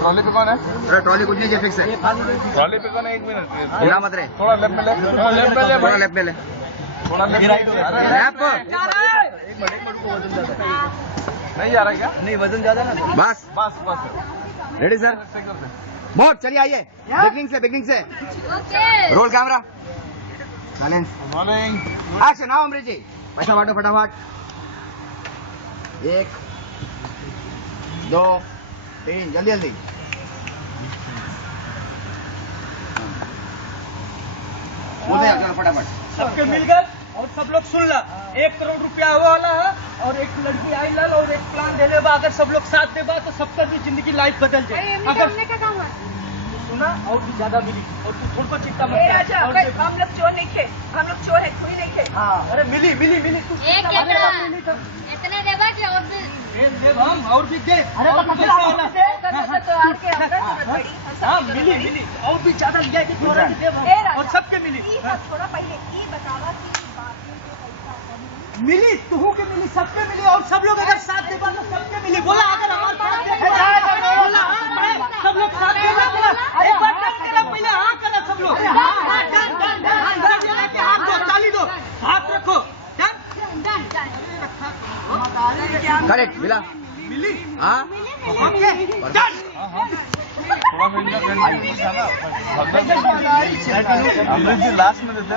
Trolley पे कौन है? अरे ट्रॉली कुछ नहीं फिक्स है। ट्रॉली पे कौन है? 1 मिनट हिला मत रे, थोड़ा लेफ्ट में ले, थोड़ा लेफ्ट में ले, थोड़ा लेफ्ट में ले, थोड़ा लेफ्ट लेफ्ट नहीं जा रहा क्या? नहीं वजन ज्यादा ना। बस बस बस रेडी सर, बहुत चलिए आइए। बिगनिंग से roll camera silence morning action. आओ अमरीश जी, पैसा बांटो फटाफट। 1 2 3 जल्दी जल्दी। बोलते हैं चलो फटाफट। सबके मिल गए और सब लोग सुन ला। 1 करोड़ रुपया वो वाला है और एक लड़की आई लाल और एक प्लान दे देगा। अगर सब लोग साथ देगा तो सबका भी जिंदगी लाइफ बदल जाए। अगर सुना और भी ज्यादा मिली और तू थोड़ा को चिंता मत कर। हम लोग चोर नहीं थे, हम लोग चोर है, थोड़ी नहीं थे। हाँ अरे मिली तू इतने देगा कि और भी हम और भी दे। अरे तो और के हाँ मिली और भी ज्यादा लिया कि थोड़ा भी दे और सबके मिली। थोड़ा पहले ये बतावा कि बाकी मिली तुहू के मिली, सबके मिली और सब लोग अगर साथ देगा तो सबके मिली। बोला अगर हमारे साथ बोला सब लोग साथ देगा। बोला एक बार देना पहले हाँ करा सब लोग। हाथ दो, ताली दो, हाथ रखो। करेक्ट मिला मिली हाँ ओके डन। थोड़ा सा इनका कंट्रीब्यूशन है ना, अमरीश जी लास्ट में देते हैं।